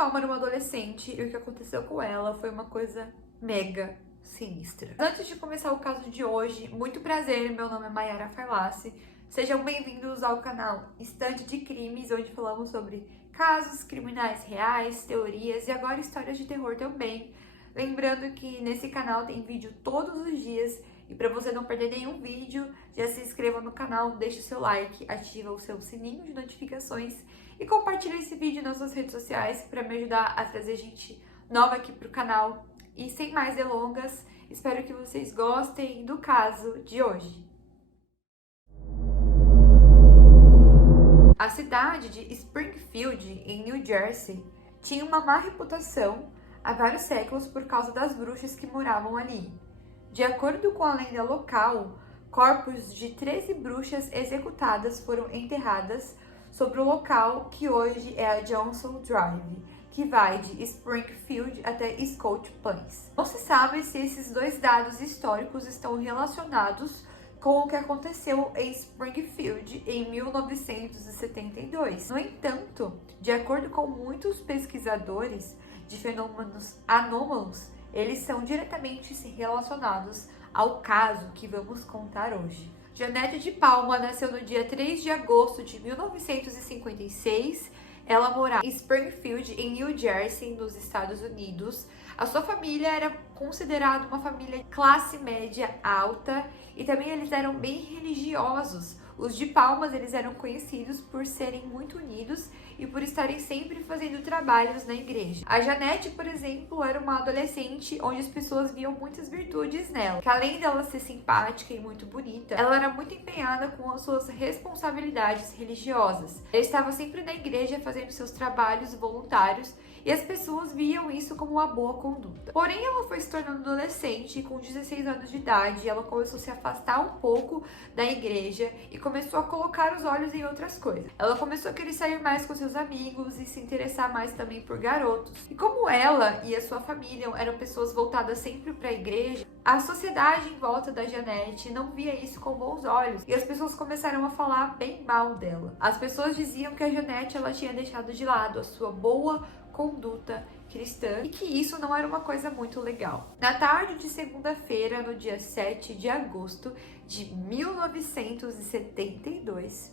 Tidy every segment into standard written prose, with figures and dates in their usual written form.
Palma era uma adolescente e o que aconteceu com ela foi uma coisa mega sinistra. Antes de começar o caso de hoje, muito prazer, meu nome é Mayara Farlassi. Sejam bem-vindos ao canal Estante de Crimes, onde falamos sobre casos criminais reais, teorias e agora histórias de terror também. Lembrando que nesse canal tem vídeo todos os dias e para você não perder nenhum vídeo, já se inscreva no canal, deixe o seu like, ativa o seu sininho de notificações e compartilhe esse vídeo nas suas redes sociais para me ajudar a trazer gente nova aqui pro canal. E sem mais delongas, espero que vocês gostem do caso de hoje. A cidade de Springfield, em New Jersey, tinha uma má reputação há vários séculos por causa das bruxas que moravam ali. De acordo com a lenda local, corpos de 13 bruxas executadas foram enterradas sobre o local que hoje é a Johnson Drive, que vai de Springfield até Scott Plains. Não se sabe se esses dois dados históricos estão relacionados com o que aconteceu em Springfield em 1972. No entanto, de acordo com muitos pesquisadores de fenômenos anômalos, eles são diretamente relacionados ao caso que vamos contar hoje. Janete de Palma nasceu no dia 3 de agosto de 1956. Ela morava em Springfield, em New Jersey, nos Estados Unidos. A sua família era considerada uma família classe média alta e também eles eram bem religiosos. Os de Palmas, eles eram conhecidos por serem muito unidos e por estarem sempre fazendo trabalhos na igreja. A Janete, por exemplo, era uma adolescente onde as pessoas viam muitas virtudes nela. Que além dela ser simpática e muito bonita, ela era muito empenhada com as suas responsabilidades religiosas. Ela estava sempre na igreja fazendo seus trabalhos voluntários e as pessoas viam isso como uma boa conduta. Porém, ela foi se tornando adolescente e com 16 anos de idade, ela começou a se afastar um pouco da igreja e começou a colocar os olhos em outras coisas. Ela começou a querer sair mais com seus amigos e se interessar mais também por garotos. E como ela e a sua família eram pessoas voltadas sempre para a igreja, a sociedade em volta da Janete não via isso com bons olhos e as pessoas começaram a falar bem mal dela. As pessoas diziam que a Janete ela tinha deixado de lado a sua boa conduta cristã e que isso não era uma coisa muito legal. Na tarde de segunda-feira, no dia 7 de agosto de 1972,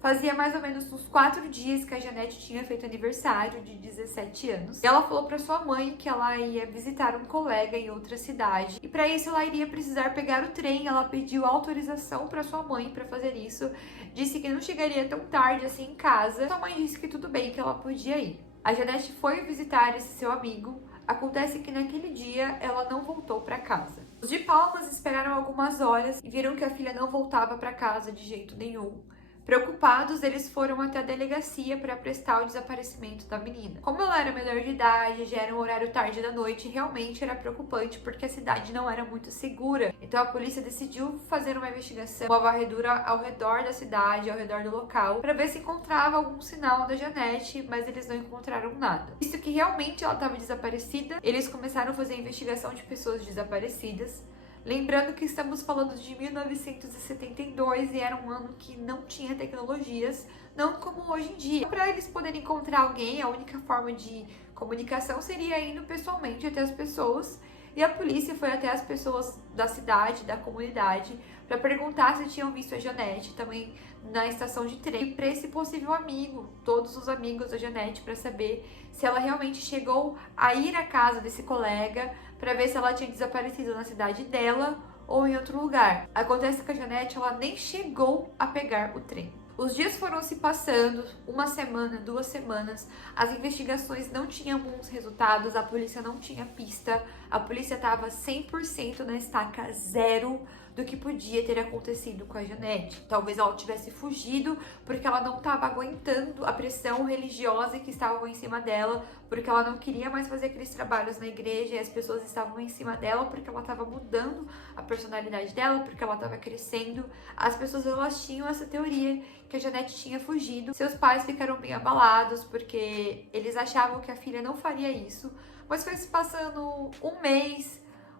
fazia mais ou menos uns 4 dias que a Janete tinha feito aniversário de 17 anos. E ela falou para sua mãe que ela ia visitar um colega em outra cidade. E para isso ela iria precisar pegar o trem. Ela pediu autorização para sua mãe para fazer isso. Disse que não chegaria tão tarde assim em casa. Sua mãe disse que tudo bem, que ela podia ir. A Janete foi visitar esse seu amigo. Acontece que naquele dia ela não voltou para casa. Os de Palmas esperaram algumas horas e viram que a filha não voltava para casa de jeito nenhum. Preocupados, eles foram até a delegacia para prestar o desaparecimento da menina. Como ela era menor de idade, já era um horário tarde da noite, realmente era preocupante porque a cidade não era muito segura. Então a polícia decidiu fazer uma investigação, uma varredura ao redor da cidade, ao redor do local, para ver se encontrava algum sinal da Janete, mas eles não encontraram nada. Visto que realmente ela estava desaparecida, eles começaram a fazer a investigação de pessoas desaparecidas. Lembrando que estamos falando de 1972 e era um ano que não tinha tecnologias, não como hoje em dia. Para eles poderem encontrar alguém, a única forma de comunicação seria indo pessoalmente até as pessoas. E a polícia foi até as pessoas da cidade, da comunidade, para perguntar se tinham visto a Janete também na estação de trem. E para esse possível amigo, todos os amigos da Janete, para saber se ela realmente chegou a ir à casa desse colega, para ver se ela tinha desaparecido na cidade dela ou em outro lugar. Acontece que a Janete ela nem chegou a pegar o trem. Os dias foram se passando, uma semana, 2 semanas, as investigações não tinham bons resultados, a polícia não tinha pista, a polícia estava 100% na estaca zero do que podia ter acontecido com a Janete. Talvez ela tivesse fugido porque ela não estava aguentando a pressão religiosa que estavam em cima dela, porque ela não queria mais fazer aqueles trabalhos na igreja e as pessoas estavam em cima dela porque ela estava mudando a personalidade dela, porque ela estava crescendo. As pessoas elas tinham essa teoria que a Janete tinha fugido. Seus pais ficaram bem abalados porque eles achavam que a filha não faria isso, mas foi se passando um mês,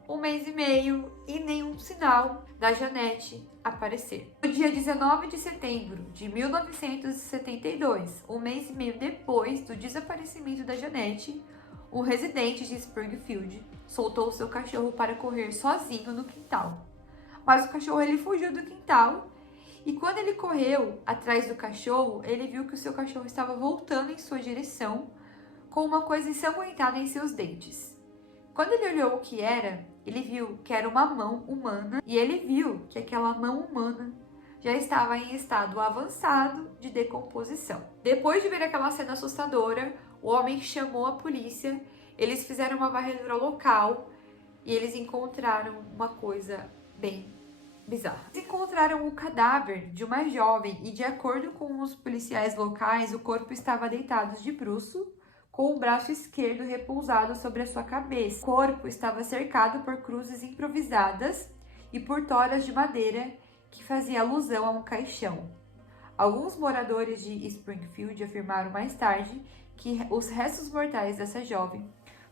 um mês e meio e nenhum sinal da Janete aparecer. No dia 19 de setembro de 1972, um mês e meio depois do desaparecimento da Janete, um residente de Springfield soltou seu cachorro para correr sozinho no quintal. Mas o cachorro ele fugiu do quintal e quando ele correu atrás do cachorro, ele viu que o seu cachorro estava voltando em sua direção com uma coisa ensanguentada em seus dentes. Quando ele olhou o que era, ele viu que era uma mão humana e ele viu que aquela mão humana já estava em estado avançado de decomposição. Depois de ver aquela cena assustadora, o homem chamou a polícia, eles fizeram uma varredura local e eles encontraram uma coisa bem bizarra. Eles encontraram o cadáver de uma jovem e, de acordo com os policiais locais, o corpo estava deitado de bruço, com o braço esquerdo repousado sobre a sua cabeça. O corpo estava cercado por cruzes improvisadas e por toras de madeira que fazia alusão a um caixão. Alguns moradores de Springfield afirmaram mais tarde que os restos mortais dessa jovem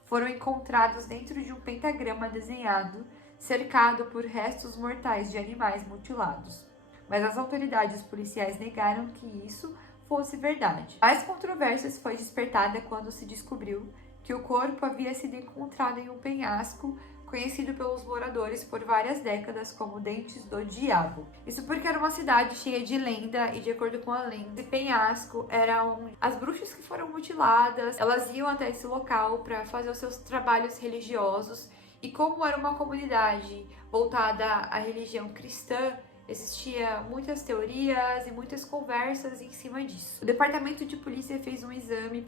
foram encontrados dentro de um pentagrama desenhado, cercado por restos mortais de animais mutilados. Mas as autoridades policiais negaram que isso fosse verdade. Mais controvérsias foi despertada quando se descobriu que o corpo havia sido encontrado em um penhasco conhecido pelos moradores por várias décadas como Dentes do Diabo. Isso porque era uma cidade cheia de lenda e, de acordo com a lenda, esse penhasco era onde as bruxas que foram mutiladas, elas iam até esse local para fazer os seus trabalhos religiosos, e como era uma comunidade voltada à religião cristã, existia muitas teorias e muitas conversas em cima disso. O departamento de polícia fez um exame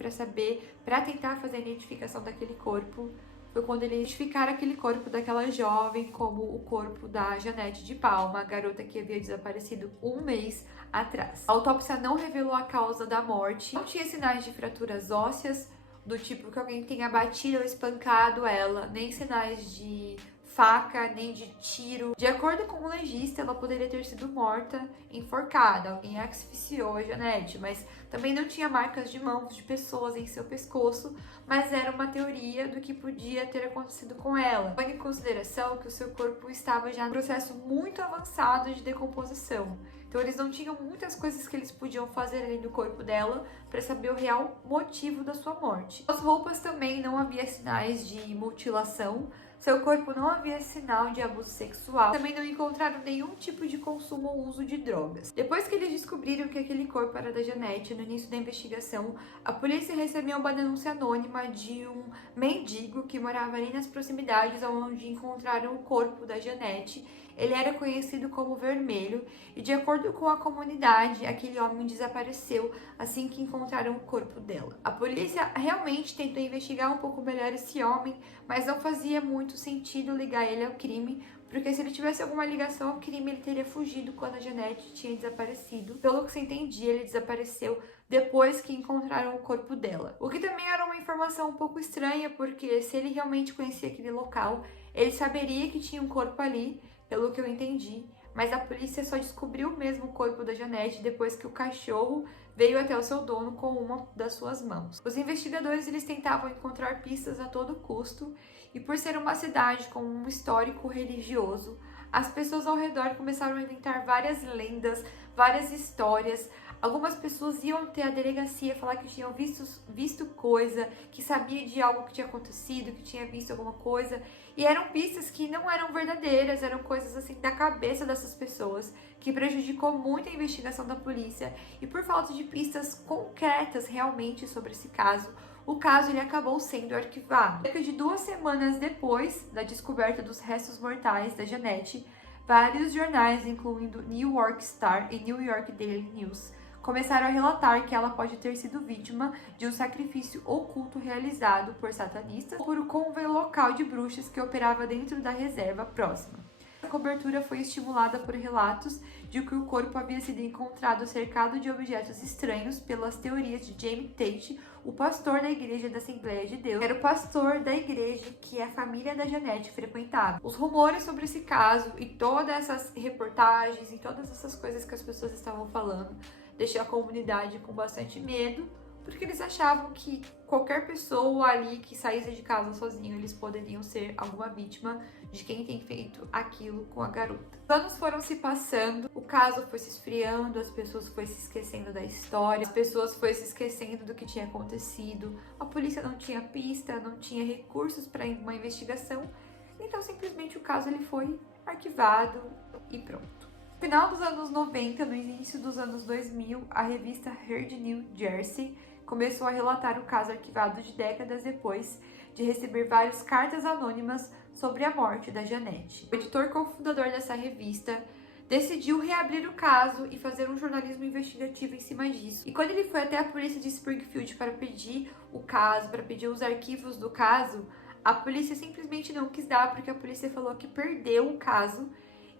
para tentar fazer a identificação daquele corpo. Foi quando eles identificaram aquele corpo daquela jovem como o corpo da Janete de Palma, a garota que havia desaparecido um mês atrás. A autópsia não revelou a causa da morte, não tinha sinais de fraturas ósseas, do tipo que alguém tenha batido ou espancado ela, nem sinais de faca, nem de tiro. De acordo com o legista, ela poderia ter sido morta, enforcada. Alguém asfixiou a Janete, mas também não tinha marcas de mãos de pessoas em seu pescoço, mas era uma teoria do que podia ter acontecido com ela. Levando em consideração que o seu corpo estava já em um processo muito avançado de decomposição. Então eles não tinham muitas coisas que eles podiam fazer ali no corpo dela para saber o real motivo da sua morte. As roupas também não havia sinais de mutilação. Seu corpo não havia sinal de abuso sexual. Também não encontraram nenhum tipo de consumo ou uso de drogas. Depois que eles descobriram que aquele corpo era da Janete, no início da investigação, a polícia recebeu uma denúncia anônima de um mendigo que morava ali nas proximidades onde encontraram o corpo da Janete. Ele era conhecido como Vermelho e, de acordo com a comunidade, aquele homem desapareceu assim que encontraram o corpo dela. A polícia realmente tentou investigar um pouco melhor esse homem, mas não fazia muito sentido ligar ele ao crime, porque se ele tivesse alguma ligação ao crime, ele teria fugido quando a Janete tinha desaparecido. Pelo que se entendia, ele desapareceu depois que encontraram o corpo dela. O que também era uma informação um pouco estranha, porque se ele realmente conhecia aquele local, ele saberia que tinha um corpo ali, pelo que eu entendi, mas a polícia só descobriu mesmo o corpo da Janete depois que o cachorro veio até o seu dono com uma das suas mãos. Os investigadores eles tentavam encontrar pistas a todo custo, e por ser uma cidade com um histórico religioso, as pessoas ao redor começaram a inventar várias lendas, várias histórias. Algumas pessoas iam até a delegacia falar que tinham visto coisa, que sabia de algo que tinha acontecido, que tinha visto alguma coisa. E eram pistas que não eram verdadeiras, eram coisas assim da cabeça dessas pessoas, que prejudicou muito a investigação da polícia. E por falta de pistas concretas realmente sobre esse caso, o caso ele acabou sendo arquivado. Cerca de 2 semanas depois da descoberta dos restos mortais da Janete, vários jornais, incluindo New York Star e New York Daily News, começaram a relatar que ela pode ter sido vítima de um sacrifício oculto realizado por satanistas ou por um convento local de bruxas que operava dentro da reserva próxima. A cobertura foi estimulada por relatos de que o corpo havia sido encontrado cercado de objetos estranhos pelas teorias de James Tate, o pastor da Igreja da Assembleia de Deus, que era o pastor da igreja que a família da Janete frequentava. Os rumores sobre esse caso e todas essas reportagens e todas essas coisas que as pessoas estavam falando deixou a comunidade com bastante medo, porque eles achavam que qualquer pessoa ali que saísse de casa sozinho, eles poderiam ser alguma vítima de quem tem feito aquilo com a garota. Os anos foram se passando, o caso foi se esfriando, as pessoas foram se esquecendo da história, as pessoas foram se esquecendo do que tinha acontecido, a polícia não tinha pista, não tinha recursos para uma investigação, então simplesmente o caso ele foi arquivado e pronto. No final dos anos 90, no início dos anos 2000, a revista Heard New Jersey começou a relatar o caso arquivado de décadas depois de receber várias cartas anônimas sobre a morte da Janete. O editor cofundador dessa revista decidiu reabrir o caso e fazer um jornalismo investigativo em cima disso. E quando ele foi até a polícia de Springfield para pedir o caso, para pedir os arquivos do caso, a polícia simplesmente não quis dar, porque a polícia falou que perdeu o caso.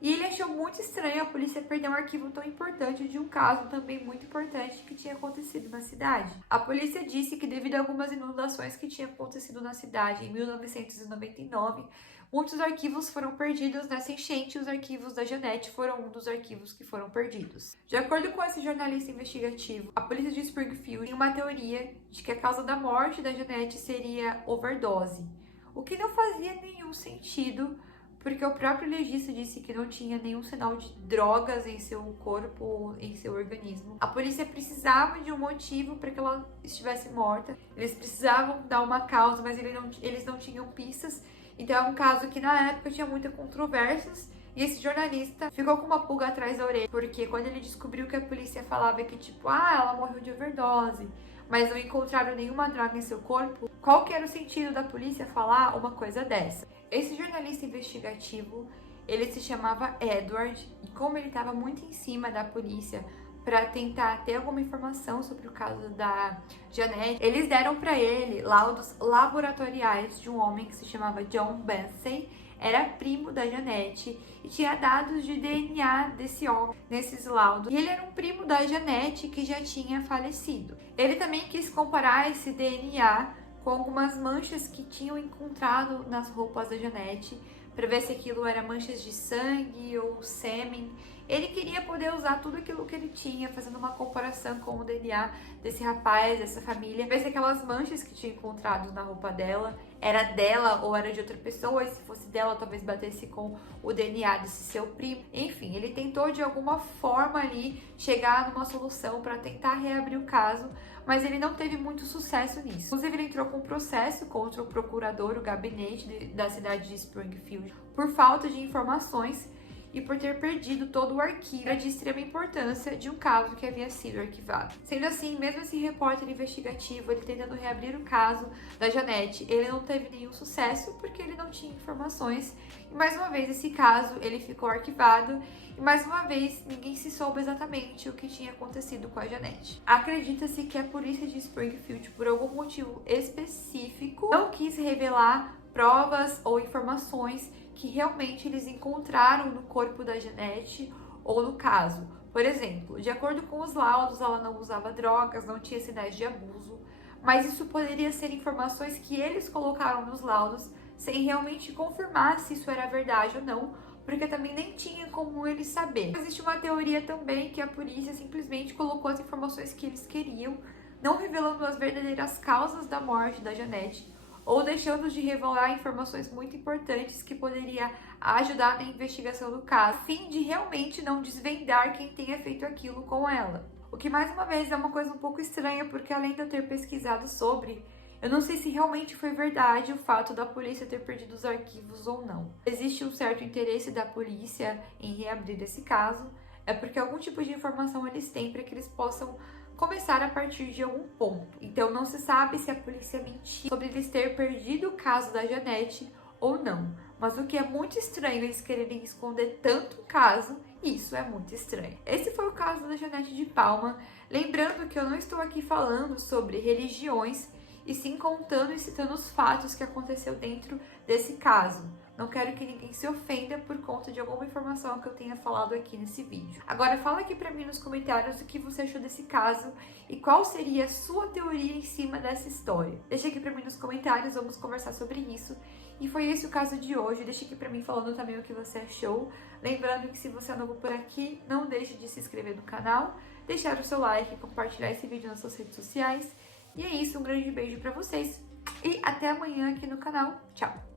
E ele achou muito estranho a polícia perder um arquivo tão importante de um caso também muito importante que tinha acontecido na cidade. A polícia disse que devido a algumas inundações que tinham acontecido na cidade em 1999, muitos arquivos foram perdidos nessa enchente e os arquivos da Janete foram um dos arquivos que foram perdidos. De acordo com esse jornalista investigativo, a polícia de Springfield tem uma teoria de que a causa da morte da Janete seria overdose, o que não fazia nenhum sentido, porque o próprio legista disse que não tinha nenhum sinal de drogas em seu corpo ou em seu organismo. A polícia precisava de um motivo para que ela estivesse morta. Eles precisavam dar uma causa, mas eles não tinham pistas. Então é um caso que na época tinha muitas controvérsias. E esse jornalista ficou com uma pulga atrás da orelha, porque quando ele descobriu que a polícia falava que tipo, ela morreu de overdose, mas não encontraram nenhuma droga em seu corpo, qual que era o sentido da polícia falar uma coisa dessa? Esse jornalista investigativo, ele se chamava Edward, e como ele estava muito em cima da polícia para tentar ter alguma informação sobre o caso da Janete, eles deram para ele laudos laboratoriais de um homem que se chamava John Benson, era primo da Janete e tinha dados de DNA desse homem nesses laudos. E ele era um primo da Janete que já tinha falecido. Ele também quis comparar esse DNA com algumas manchas que tinham encontrado nas roupas da Janete, para ver se aquilo era manchas de sangue ou sêmen. Ele queria poder usar tudo aquilo que ele tinha, fazendo uma comparação com o DNA desse rapaz, dessa família, ver se aquelas manchas que tinha encontrado na roupa dela era dela ou era de outra pessoa, e se fosse dela, talvez batesse com o DNA desse seu primo. Enfim, ele tentou de alguma forma ali chegar numa solução para tentar reabrir o caso, mas ele não teve muito sucesso nisso. Inclusive, ele entrou com um processo contra o procurador, o gabinete da cidade de Springfield, por falta de informações e por ter perdido todo o arquivo de extrema importância de um caso que havia sido arquivado. Sendo assim, mesmo esse repórter investigativo, ele tentando reabrir o caso da Janete, ele não teve nenhum sucesso porque ele não tinha informações. E mais uma vez, esse caso ele ficou arquivado e mais uma vez ninguém se soube exatamente o que tinha acontecido com a Janete. Acredita-se que a polícia de Springfield, por algum motivo específico, não quis revelar provas ou informações que realmente eles encontraram no corpo da Janete ou no caso. Por exemplo, de acordo com os laudos, ela não usava drogas, não tinha sinais de abuso, mas isso poderia ser informações que eles colocaram nos laudos sem realmente confirmar se isso era verdade ou não, porque também nem tinha como eles saber. Existe uma teoria também que a polícia simplesmente colocou as informações que eles queriam, não revelando as verdadeiras causas da morte da Janete, ou deixando de revelar informações muito importantes que poderia ajudar na investigação do caso, a fim de realmente não desvendar quem tenha feito aquilo com ela. O que, mais uma vez, é uma coisa um pouco estranha, porque além de eu ter pesquisado sobre, eu não sei se realmente foi verdade o fato da polícia ter perdido os arquivos ou não. Existe um certo interesse da polícia em reabrir esse caso, é porque algum tipo de informação eles têm para que eles possam começar a partir de algum ponto. Então não se sabe se a polícia mentiu sobre eles ter perdido o caso da Janete ou não. Mas o que é muito estranho eles quererem esconder tanto o caso, isso é muito estranho. Esse foi o caso da Janete de Palma. Lembrando que eu não estou aqui falando sobre religiões, e sim contando e citando os fatos que aconteceu dentro desse caso. Não quero que ninguém se ofenda por conta de alguma informação que eu tenha falado aqui nesse vídeo. Agora fala aqui pra mim nos comentários o que você achou desse caso e qual seria a sua teoria em cima dessa história. Deixa aqui pra mim nos comentários, vamos conversar sobre isso. E foi esse o caso de hoje. Deixa aqui pra mim falando também o que você achou. Lembrando que se você é novo por aqui, não deixe de se inscrever no canal, deixar o seu like, compartilhar esse vídeo nas suas redes sociais E é isso, um grande beijo pra vocês e até amanhã aqui no canal. Tchau!